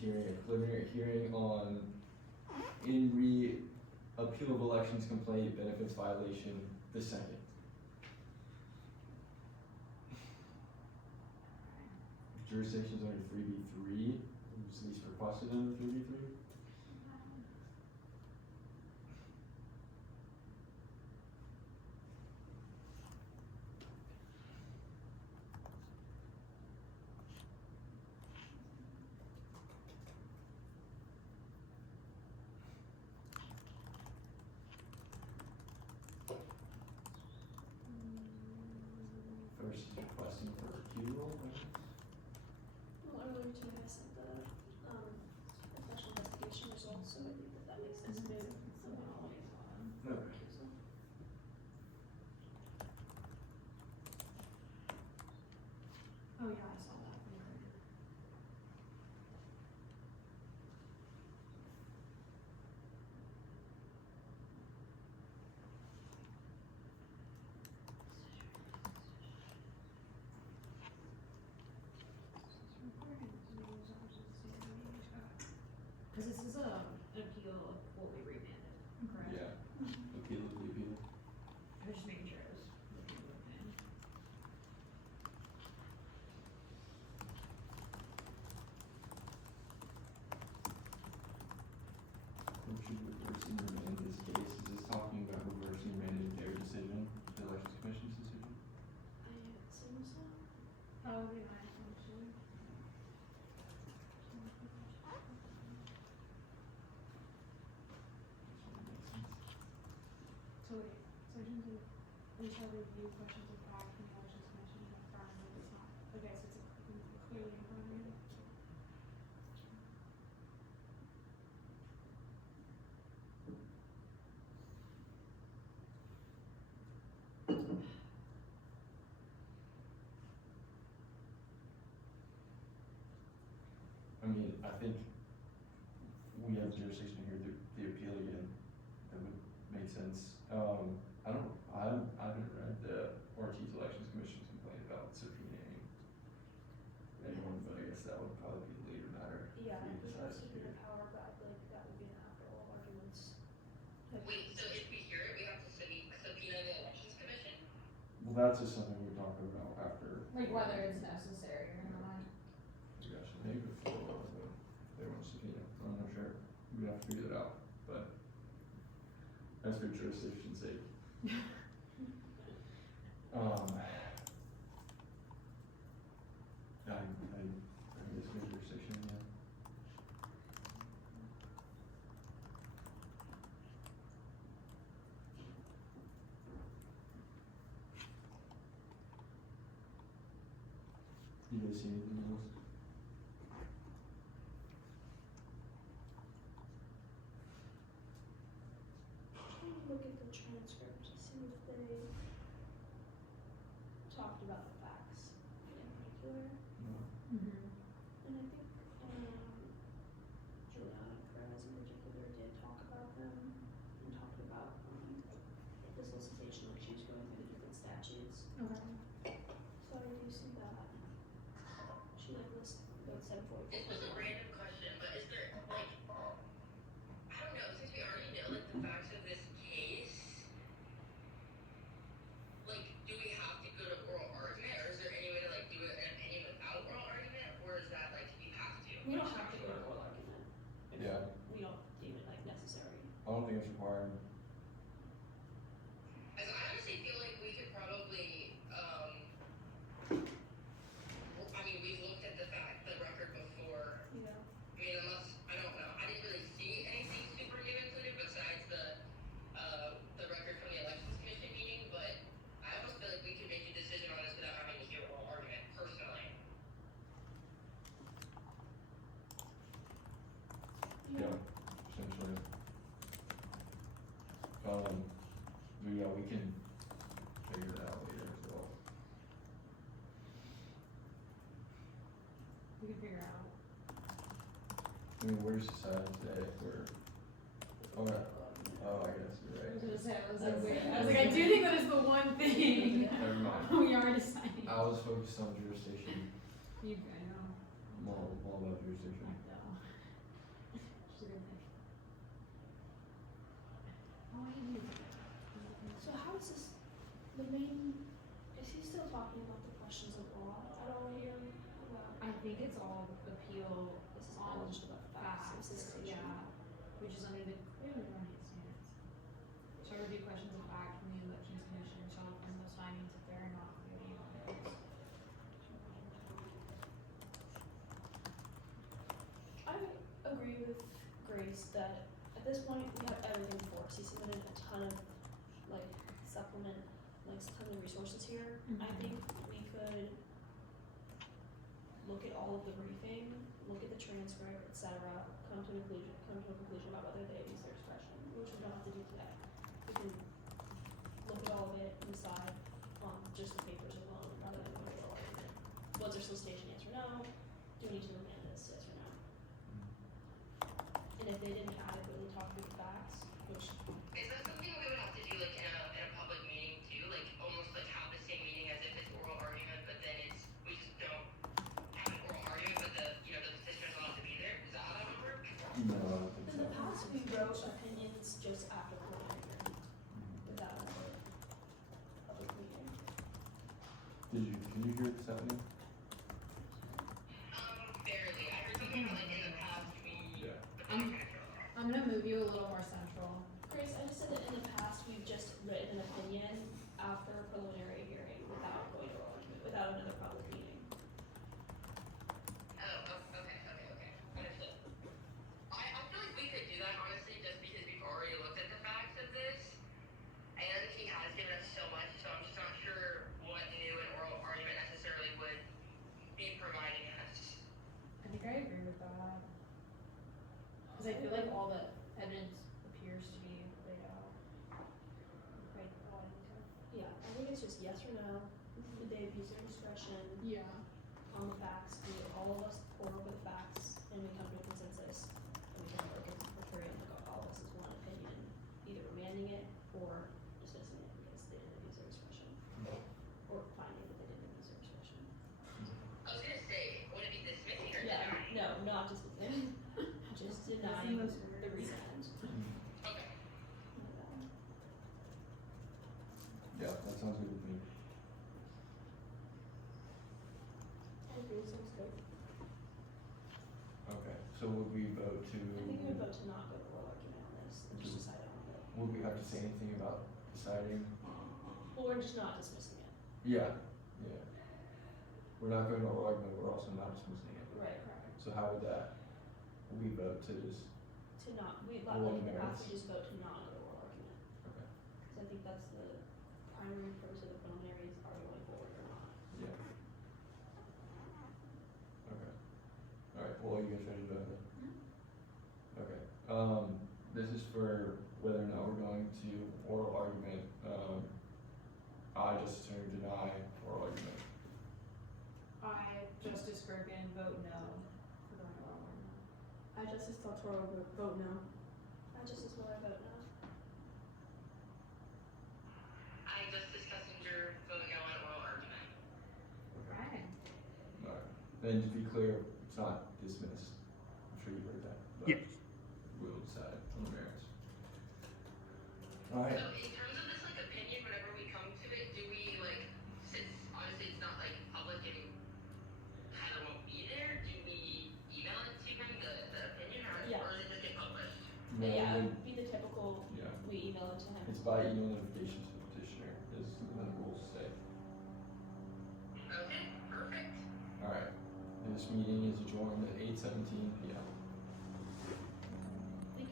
hearing a preliminary hearing on in appeal of elections complaint benefits violation the second. Jurisdictions under 3B3, was least requested under 3B3. First is requesting for recusal. Well, earlier today I sent the special investigation results, so I think that makes sense to me. Okay. Oh yeah, I saw that. Cause this is an appeal of what we remanded, correct? Yeah. Appeal of the appeal. I was just making sure it was looking good. Court should reverse and remand this case. Is this talking about reversing and remanding their decision, the Elections Commission's decision? I haven't seen this one. That would be my assumption. So wait, sections of, we shall review questions of fact from the elections commission and affirm that it's not, okay, so it's clearly incorporated. I mean, I think we have jurisdiction here, the appeal again, that would make sense. I haven't read the Ortiz Elections Commission's complaint about subpoenaing anyone, but I guess that would probably be a later matter. Yeah, if we we decide have to to hear. the power, but I feel like that would be an after all arguments. Wait, so if we hear it, we have to subpoena the elections commission? Well, that's just something we're talking about after. Like whether it's necessary or not. Gosh, maybe before they want to subpoena, I'm not sure, we have to figure that out, but that's for jurisdiction's sake. I guess we have jurisdiction, yeah. You guys see anything else? Trying to look at the transcript to see if they talked about the facts in particular. No. Mm-hmm. And I think, Juliana Perez in particular did talk about them and talked about, the solicitation, like she was going through the different statutes. Okay. So I do see that. She like lists like 744. It's just a random question, but is there, like, I don't know, since we already know, like, the facts of this case, like, do we have to go to oral argument, or is there any way to, like, do it an opinion without oral argument, or is that, like, you have to? We don't have to go to oral argument. If Yeah. We don't deem it like necessary. I don't think it's required. As I honestly feel like we could probably, I mean, we've looked at the record before. Yeah. I mean, unless, I don't know, I didn't really see anything super given to it besides the record from the elections commission meeting, but I almost feel like we could make a decision on this without having to hear oral argument, personally. Yeah, essentially. But yeah, we can figure it out later as well. We can figure out. I mean, we're deciding today if we're, I guess you're I was right. gonna say, I was like, wait, I was like, I do think that is the one thing Never mind. we are deciding. I was focused on jurisdiction. You, I know. All about jurisdiction. Which is a good thing. Oh, I knew that. So how is this, the main, is he still talking about the questions of law at all here? I think it's all appeal This is on all just about facts and facts, solicitation. yeah, which is under the clearly erroneous standards. Shall review questions of fact from the elections commission and shall affirm those findings if they are not clearly erroneous. I agree with Grace that at this point we have everything for us. He submitted a ton of like supplement, like a ton of resources here. I Mhm. think we could look at all of the briefing, look at the transcript, etc., come to a conclusion about whether they use their discretion, which we don't have to do today. We can look at all of it and decide on just the papers alone rather than the oral argument. Was there solicitation, yes or no? Do we need to remand this, yes or no? And if they didn't adequately talk through the facts, which, Is that something we would have to do like in a public meeting too? Like almost like have the same meeting as if it's oral argument, but then it's we just don't have an oral argument, but the the petitioner's allowed to be there. Is that how that would work? No, I don't think in so. the past, we wrote opinions just after the preliminary hearing, without a public meeting. Can you hear this happening? Barely. I heard something about like in the past we. Yeah. But then I can't hear. I'm gonna move you a little more central. Grace, I just said that in the past, we've just written an opinion after a preliminary hearing without going to oral argument, without another public meeting. Okay. Understood. I feel like we could do that honestly just because we've already looked at the facts of this and he has given us so much, so I'm just not sure what new and oral argument necessarily would be providing us. I think I agree with that. Cause I feel like all the evidence appears to be laid out. Quite well in detail. Yeah, I think it's just yes or no, did they abuse their discretion Yeah. on the facts, do all of us pour over the facts, and we come to a consensus, and we can work for and like all of us as one opinion, either remanding it or dismissing it because they didn't abuse their discretion. Or finding that they didn't abuse their discretion. I was gonna say, would it be dismissing or Yeah, denying? no, not dismissing, just denying those the words. remand. Okay. Yeah, that sounds good with me. I agree, sounds good. Okay, so would we vote to? I think we would vote to not go to oral argument on this, and just decide on it. Would we have to say anything about deciding? Or just not dismissing it. Yeah. We're not going to oral argument, we're also not dismissing it. Right, correct. So how would that, we vote to just, To not, we, like, Oral in the merits. past, we just vote to not go to oral argument. okay, Cause I think that's the primary purpose of the preliminaries, are we going forward or not? yeah. Okay. Alright, well, you guys ready to vote then? Okay, this is for whether or not we're going to oral argument, I just assume deny oral argument. I, Justice Gergen, vote no for going to oral argument. I, Justice Del Toro, vote no. I, Justice Miller, vote no. I, Justice Kessinger, vote no on oral argument. Okay. Alright, then to be clear, it's not dismissed, I'm sure you heard that, but Yes. we'll decide on the merits. Alright, So in terms of this like opinion, whenever we come to it, do we like, since honestly it's not like public and Heather won't be there, do we email it to him, the opinion, Yeah. or is it just get published? no, Yeah, it then- would be the typical, yeah, we email it to him. it's by email notification to the petitioner, is the rules say. Okay, perfect. Alright, this meeting is adjourned at 8:17 PM.